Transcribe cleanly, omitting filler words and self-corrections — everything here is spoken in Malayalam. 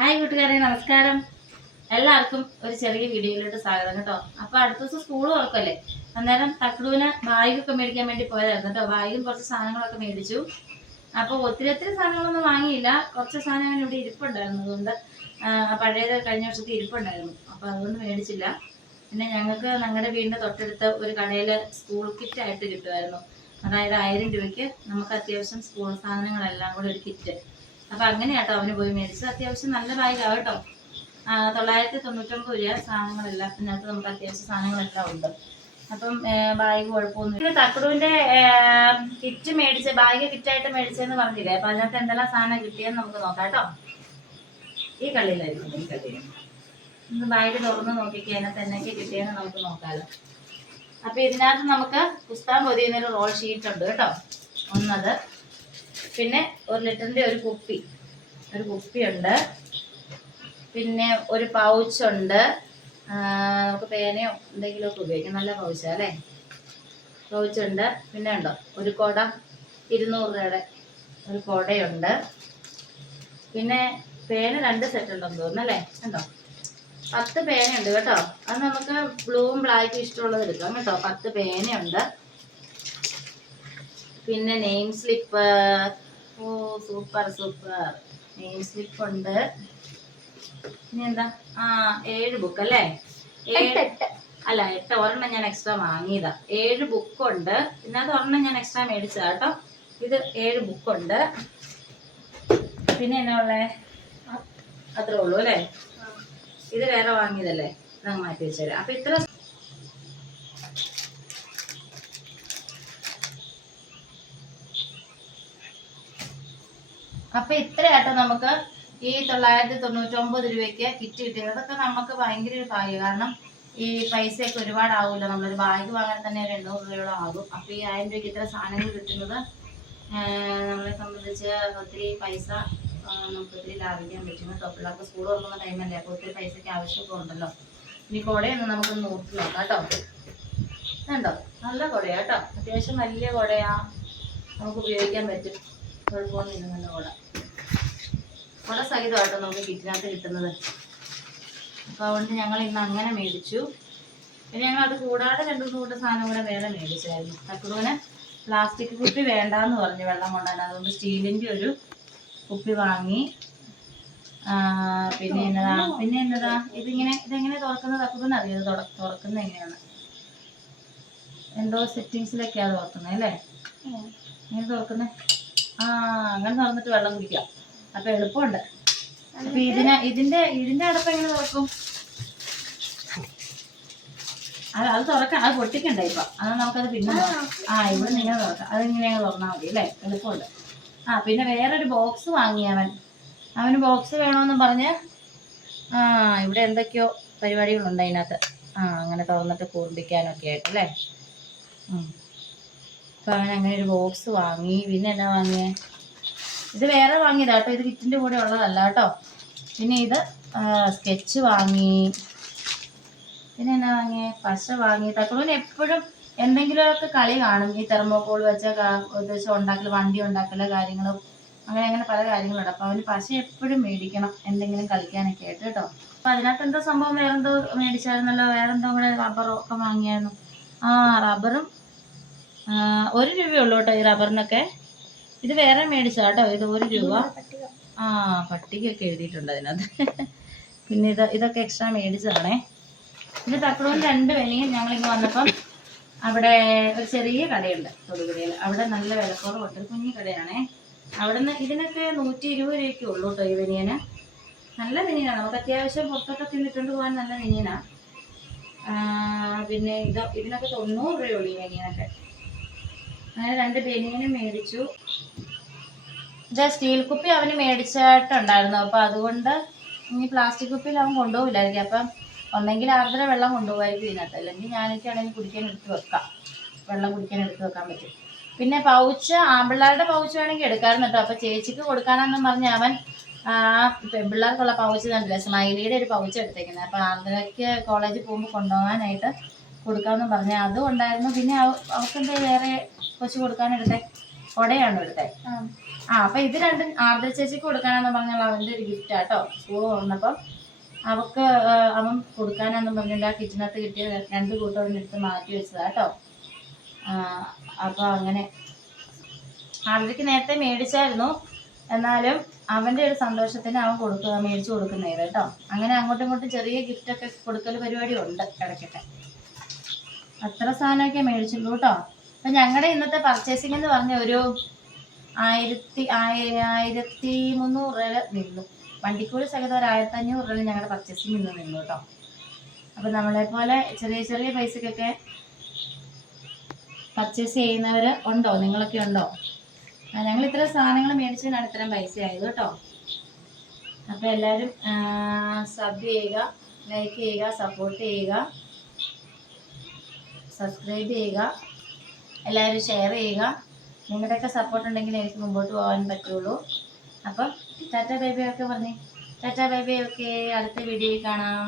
ഹായ് കൂട്ടുകാരെ, നമസ്കാരം. എല്ലാവർക്കും ഒരു ചെറിയ വീഡിയോയിലോട്ട് സ്വാഗതം കേട്ടോ. അപ്പോൾ അടുത്ത ദിവസം സ്കൂൾ തുറക്കല്ലേ, അന്നേരം തക്കളുവിന് ബാഗൊക്കെ മേടിക്കാൻ വേണ്ടി പോയതായിരുന്നു കേട്ടോ. ബാഗും കുറച്ച് സാധനങ്ങളൊക്കെ മേടിച്ചു. അപ്പോൾ ഒത്തിരി സാധനങ്ങളൊന്നും വാങ്ങിയില്ല. കുറച്ച് സാധനങ്ങൾ ഇവിടെ ഇരിപ്പുണ്ടായിരുന്നു, അതുകൊണ്ട് പഴയത് കഴിഞ്ഞ വർഷത്തെ ഇരിപ്പുണ്ടായിരുന്നു, അപ്പോൾ അതുകൊണ്ട് മേടിച്ചില്ല. പിന്നെ ഞങ്ങൾക്ക് ഞങ്ങളുടെ വീടിൻ്റെ തൊട്ടടുത്ത ഒരു കടയിൽ സ്കൂൾ കിറ്റായിട്ട് കിട്ടുമായിരുന്നു. അതായത് 1000 രൂപയ്ക്ക് നമുക്ക് അത്യാവശ്യം സ്കൂൾ സാധനങ്ങളെല്ലാം കൂടെ ഒരു കിറ്റ്. അപ്പം അങ്ങനെയാട്ടോ അവന് പോയി മേടിച്ചത്. അത്യാവശ്യം നല്ല ബാഗാണ് കേട്ടോ. 999 രൂപ സാധനങ്ങളെല്ലാം. ഇതിനകത്ത് നമുക്ക് അത്യാവശ്യം സാധനങ്ങളെല്ലാം ഉണ്ട്. അപ്പം ബാഗ് കുഴപ്പമൊന്നുമില്ല. തക്കടുവിൻ്റെ കിറ്റ് മേടിച്ച് ബാഗ് കിറ്റായിട്ട് മേടിച്ചതെന്ന് പറഞ്ഞില്ലേ, അപ്പം അതിനകത്ത് എന്തെല്ലാം സാധനം കിട്ടിയെന്ന് നമുക്ക് നോക്കാം കേട്ടോ. ഈ കള്ളിയിലായിരിക്കും, ഈ കള്ളിയിൽ ഇന്ന് ബാഗ് തുറന്ന് നോക്കിക്കുക, അതിനകത്ത് എന്നൊക്കെ കിട്ടിയെന്ന് നമുക്ക് നോക്കാമല്ലോ. അപ്പം ഇതിനകത്ത് നമുക്ക് പുസ്തകം പൊതിയുന്നൊരു റോൾ ഷീറ്റ് ഉണ്ട് കേട്ടോ, ഒന്നത്. പിന്നെ 1 ലിറ്ററിൻ്റെ ഒരു കുപ്പിയുണ്ട്. പിന്നെ ഒരു പൗച്ചുണ്ട്. നമുക്ക് പേനയോ എന്തെങ്കിലുമൊക്കെ ഉപയോഗിക്കാം, നല്ല പൗച്ചാണ് അല്ലേ. പൗച്ചുണ്ട്. പിന്നെ ഉണ്ടോ ഒരു കുട, 200 രൂപയുടെ ഒരു കുടയുണ്ട്. പിന്നെ പേന 2 സെറ്റ് ഉണ്ടെന്ന് തോന്നുന്നു അല്ലേ. ഉണ്ടോ 10 പേനയുണ്ട് കേട്ടോ. അത് നമുക്ക് ബ്ലൂവും ബ്ലാക്കും ഇഷ്ടമുള്ളത് എടുക്കാം കേട്ടോ. 10 പേനയുണ്ട്. പിന്നെ name slip, super name slip ഉണ്ട്. ഇനി എന്താ, 7 ബുക്ക് അല്ലേ. 8 ഒരെണ്ണം ഞാൻ എക്സ്ട്രാ വാങ്ങിയതാ. 7 ബുക്കുണ്ട്. ഇതിനകത്ത് ഒരെണ്ണം ഞാൻ എക്സ്ട്രാ മേടിച്ചതാ കേട്ടോ. ഇത് 7 ബുക്കുണ്ട്. പിന്നെ എന്നാ ഉള്ളേ, അത്രേ ഉള്ളൂ അല്ലേ. ഇത് വേറെ വാങ്ങിയതല്ലേ, ഇതങ്ങ് മാറ്റി വെച്ചുതരാം. അപ്പൊ ഇത്ര ഇത്രയാട്ടോ നമുക്ക് ഈ 999 രൂപയ്ക്ക് കിറ്റ് കിട്ടിയത്. അതൊക്കെ നമുക്ക് ഭയങ്കര ഒരു ഭാഗ്യം. കാരണം ഈ പൈസയൊക്കെ ഒരുപാടാവില്ല. നമ്മളൊരു ബാഗ് വാങ്ങാൻ തന്നെ 200 രൂപയോളം ആകും. അപ്പോൾ ഈ 1000 രൂപയ്ക്ക് ഇത്ര സാധനങ്ങൾ കിട്ടുന്നത് നമ്മളെ സംബന്ധിച്ച് ഒത്തിരി പൈസ നമുക്ക് ഒത്തിരി ലാഭിക്കാൻ പറ്റും കേട്ടോ. പിള്ളേർക്ക് സ്കൂൾ തുറക്കുന്ന ടൈമല്ലേ, അപ്പോൾ ഒത്തിരി പൈസയ്ക്ക് ആവശ്യമൊക്കെ ഉണ്ടല്ലോ. ഇനി കുടയൊന്ന് നമുക്കൊന്ന് നോക്കി നോക്കാം കേട്ടോ. ഉണ്ടോ, നല്ല കുടയാ കേട്ടോ. അത്യാവശ്യം വലിയ കുടയാ, നമുക്ക് ഉപയോഗിക്കാൻ പറ്റും, കുഴപ്പമൊന്നുമില്ല. നല്ല കുട സഹിതമായിട്ടോ നമുക്ക് കിറ്റിനകത്ത് കിട്ടുന്നത്. അപ്പോൾ അതുകൊണ്ട് ഞങ്ങൾ ഇന്ന് അങ്ങനെ മേടിച്ചു. പിന്നെ ഞങ്ങൾ അത് കൂടാതെ 2-3 കൂട്ടം സാധനം കൂടെ വേറെ മേടിച്ചായിരുന്നു. തക്കുടുവിന് പ്ലാസ്റ്റിക് കുപ്പി വേണ്ടാന്ന് പറഞ്ഞു വെള്ളം കൊണ്ടാണ്, അതുകൊണ്ട് സ്റ്റീലിൻ്റെ ഒരു കുപ്പി വാങ്ങി. പിന്നെ എന്നതാ ഇതെങ്ങനെ തുറക്കുന്നത് തക്കുടുവിന് അറിയാം. തുറക്കുന്നത് എങ്ങനെയാണ്, എന്തോ സെറ്റിങ്സിലൊക്കെയാണ് തുറക്കുന്നത് അല്ലേ. എങ്ങനെ തുറക്കുന്നത്? അങ്ങനെ തുറന്നിട്ട് വെള്ളം കുടിക്കാം. അപ്പൊ എളുപ്പമുണ്ട്. അപ്പൊ ഇതിന്റെ അടപ്പ് എങ്ങനെ തുറക്കും? അത് തുറക്കാം, അത് പൊട്ടിക്കണ്ടേ ഇപ്പൊ. അത് നമുക്കത് പിന്നെ ഇവിടെ ഇങ്ങനെ തുറക്കാം. അതിങ്ങനെ തുറന്നാൽ മതി അല്ലേ, എളുപ്പമുണ്ട്. പിന്നെ വേറൊരു ബോക്സ് വാങ്ങി അവന് ബോക്സ് വേണമെന്ന് പറഞ്ഞ് ഇവിടെ എന്തൊക്കെയോ പരിപാടികളുണ്ട് അതിനകത്ത്. അങ്ങനെ തുറന്നിട്ട് കൂർപ്പിക്കാനൊക്കെ ആയിട്ട് അല്ലേ. അപ്പൊ അവൻ അങ്ങനെ ഒരു ബോക്സ് വാങ്ങി. പിന്നെ എന്നാ വാങ്ങിയേ, ഇത് വേറെ വാങ്ങിയതാ കേട്ടോ, ഇത് കിറ്റിൻ്റെ കൂടെ ഉള്ളതല്ല കേട്ടോ. പിന്നെ ഇത് സ്കെച്ച് വാങ്ങി. പിന്നെ എന്നാ വാങ്ങിയേ, പശ വാങ്ങി. തക്കുടുവിന് എപ്പോഴും എന്തെങ്കിലുമൊക്കെ കളി കാണും. ഈ തെർമോക്കോൾ വെച്ച ഉണ്ടാക്കൽ, വണ്ടി ഉണ്ടാക്കൽ കാര്യങ്ങളും അങ്ങനെ പല കാര്യങ്ങളുണ്ട്. അപ്പോൾ അവന് പശ എപ്പോഴും മേടിക്കണം, എന്തെങ്കിലും കളിക്കാനൊക്കെ ആയിട്ട് കേട്ടോ. അപ്പോൾ അതിനകത്ത് എന്തോ സംഭവം വേറെന്തോ മേടിച്ചായിരുന്നല്ലോ, വേറെന്തോ കൂടെ റബ്ബറും ഒക്കെ വാങ്ങിയായിരുന്നു. റബ്ബറും 1 രൂപയുള്ളൂ കേട്ടോ ഈ റബ്ബറിനൊക്കെ. ഇത് വേറെ മേടിച്ചാ കേട്ടോ, ഇത് 1 രൂപ. പട്ടികയൊക്കെ എഴുതിയിട്ടുണ്ട് അതിനകത്ത്. പിന്നെ ഇതൊക്കെ എക്സ്ട്രാ മേടിച്ചതാണേ. പിന്നെ തക്കുടുവിന് 2 വിലയും ഞങ്ങളിങ്ങ് വന്നപ്പം അവിടെ ഒരു ചെറിയ കടയുണ്ട് തൊടുപുഴയിൽ. അവിടെ നല്ല വിലക്കുറവുണ്ട്, കുഞ്ഞു കടയാണേ. അവിടെ നിന്ന് ഇതിനൊക്കെ 120 രൂപയ്ക്ക് ഉള്ളൂ കേട്ടോ ഈ ബനിയന്. നല്ല ബനിയനാണ്, നമുക്ക് അത്യാവശ്യം പുറത്തൊക്കെ തിന്നിട്ടുണ്ട് പോകാൻ നല്ല ബനിയനാണ്. പിന്നെ ഇതിനൊക്കെ 90 രൂപയുള്ളൂ ഈ ബനിയനൊക്കെ. അങ്ങനെ 2 ബനിയനും മേടിച്ചു. ഇത് സ്റ്റീൽ കുപ്പി അവന് മേടിച്ചിട്ടുണ്ടായിരുന്നു. അപ്പോൾ അതുകൊണ്ട് ഇനി പ്ലാസ്റ്റിക് കുപ്പിയിൽ അവൻ കൊണ്ടുപോകില്ലായിരിക്കും. അപ്പം ഒന്നെങ്കിൽ ആർദ്ര വെള്ളം കൊണ്ടുപോകായിരിക്കും ഇതിനകത്ത്, അല്ലെങ്കിൽ ഞാനൊക്കെയാണെങ്കിൽ വെള്ളം കുടിക്കാൻ എടുത്ത് വെക്കാൻ പറ്റും. പിന്നെ പൗച്ച്, ആൺപിള്ളേരുടെ പൗച്ച് വേണമെങ്കിൽ എടുക്കാമായിരുന്നു കേട്ടോ. അപ്പോൾ ചേച്ചിക്ക് കൊടുക്കാനെന്നും പറഞ്ഞ് അവൻ പെൺപിള്ളേർക്കുള്ള പൗച്ച് കണ്ടില്ല, സ്മൈലിയുടെ ഒരു പൗച്ച് എടുത്തേക്കുന്നത്. അപ്പോൾ ആർദ്രയ്ക്ക് കോളേജിൽ പോകുമ്പോൾ കൊണ്ടുപോകാനായിട്ട് കൊടുക്കാമെന്ന് പറഞ്ഞ് അതും ഉണ്ടായിരുന്നു. പിന്നെ അവർക്കെന്താ വേറെ കൊച്ചു കൊടുക്കാനെടുത്തേ, കൊടയാണ് ഇവിടുത്തെ. അപ്പൊ ഇത് രണ്ടും ആർദ്ര ചേച്ചിക്ക് കൊടുക്കാനാന്ന് പറഞ്ഞാൽ അവന്റെ ഒരു ഗിഫ്റ്റ് ആട്ടോ. സ്കൂൾ വന്നപ്പം അവക്ക് അവൻ കൊടുക്കാനാന്ന് പറഞ്ഞിട്ട് ആ കിച്ചനകത്ത് കിട്ടിയ 2 കൂട്ടം എടുത്ത് മാറ്റി വെച്ചതാ കേട്ടോ. അപ്പൊ അങ്ങനെ ആർദ്രയ്ക്ക് നേരത്തെ മേടിച്ചായിരുന്നു, എന്നാലും അവന്റെ ഒരു സന്തോഷത്തിന് അവൻ മേടിച്ചു കൊടുക്കുന്നേ കേട്ടോ. അങ്ങനെ അങ്ങോട്ടും ഇങ്ങോട്ടും ചെറിയ ഗിഫ്റ്റ് ഒക്കെ കൊടുക്കൽ പരിപാടി ഉണ്ട് ഇടയ്ക്കൊക്കെ. അത്ര സാധനമൊക്കെ മേടിച്ചുള്ളൂ കേട്ടോ. അപ്പൊ ഞങ്ങളുടെ ഇന്നത്തെ പർച്ചേസിംഗ് എന്ന് പറഞ്ഞ ഒരു 1300 രൂപ നിന്നു. വണ്ടിക്കൂലി സഹിതം ഒരു 1500 രൂപ ഞങ്ങളുടെ പർച്ചേസിംഗ് ഇന്ന് നിന്നു കേട്ടോ. അപ്പൊ നമ്മളെ പോലെ ചെറിയ ചെറിയ പൈസക്കൊക്കെ പർച്ചേസ് ചെയ്യുന്നവര് ഉണ്ടോ? നിങ്ങളൊക്കെ ഉണ്ടോ? ഞങ്ങൾ ഇത്ര സാധനങ്ങൾ മേടിച്ചതിനാണ് ഇത്രയും പൈസ ആയത് കേട്ടോ. അപ്പൊ എല്ലാവരും സബ് ചെയ്യുക, ലൈക്ക് ചെയ്യുക, സപ്പോർട്ട് ചെയ്യുക, സബ്സ്ക്രൈബ് ചെയ്യുക, എല്ലാവരും ഷെയർ ചെയ്യുക. നിങ്ങളുടെയൊക്കെ സപ്പോർട്ട് ഉണ്ടെങ്കിൽ എനിക്ക് മുമ്പോട്ട് പോകാൻ പറ്റുള്ളൂ. അപ്പം ടാറ്റ ബൈ ബൈ ഒക്കെ പറഞ്ഞേ. Tata bye bye. ഓക്കെ, അടുത്ത വീഡിയോയിൽ കാണാം.